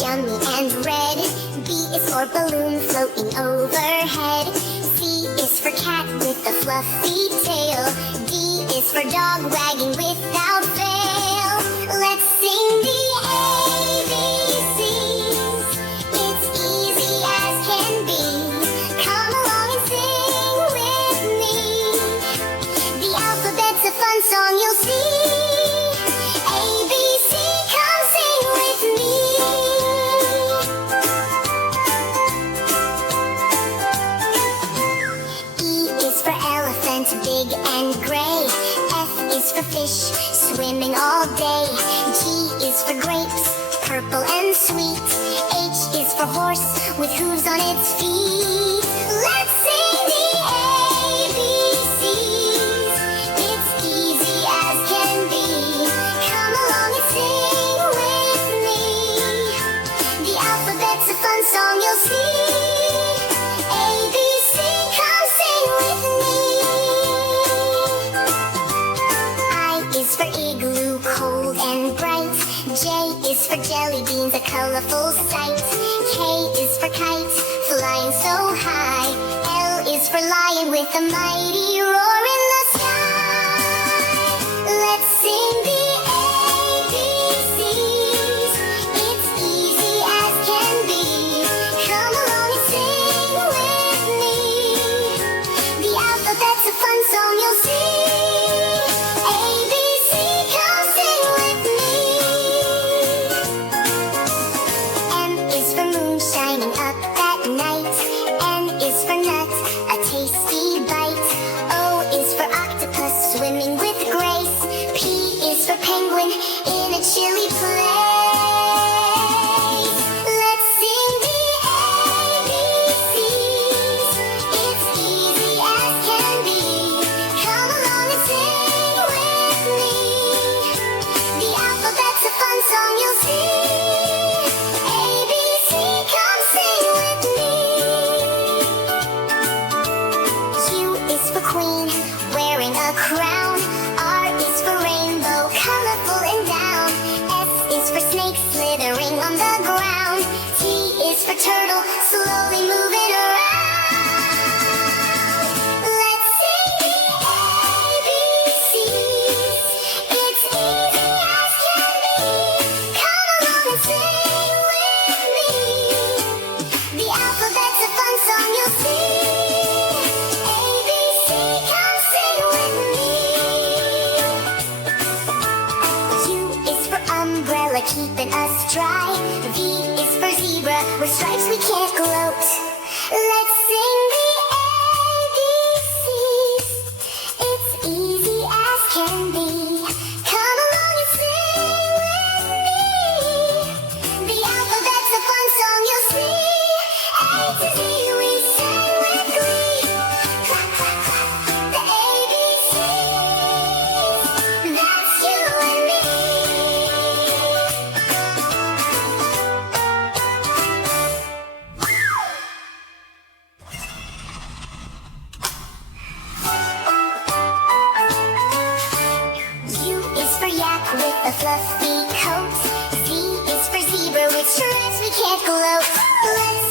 Yummy and red. B is for balloon floating overhead. C is for cat with a fluffy tail. D is for dog wagging without fail. Let's sing the ABCs. It's easy as can be. Come along and sing with me. The alphabet's a fun song you'll see. Big and gray. F is for fish, swimming all day. G is for grapes, purple and sweet. H is for horse, with hooves on its feet. Let's sing the ABCs. It's easy as can be. Come along and sing with me. The alphabet's a fun song you'll see. J is for jelly beans, a colorful sight. K is for kite, flying so high. L is for lion with a mighty roar in the sky. Let's sing the ABCs. It's easy as can be. Come along and sing with me. The alphabet's a fun song you'll see. In a chilly place. Let's sing the ABCs. It's easy as can be. Come along and sing with me. The alphabet's a fun song you'll see. ABC, come sing with me. Q is for queen, wearing a crown. R is for rainbow, colorful and down. S is for snake, slithering on the ground. T is for turtle, slowly moving around. Let's sing the ABCs. It's easy as can be. Come along and sing with me. The alphabet's a fun song you'll see. ABC, come sing with me. Umbrella keeping us dry. V is for zebra, with stripes we can't gloat. Let's sing the ABCs. It's easy as can be. Come along and sing with me. The alphabet's a fun song you'll see. A to Z we sing with glee. Clap, clap, clap, the ABCs. That's you and me. With a fluffy coat. Z is for zebra with stripes we can't gloat. Let's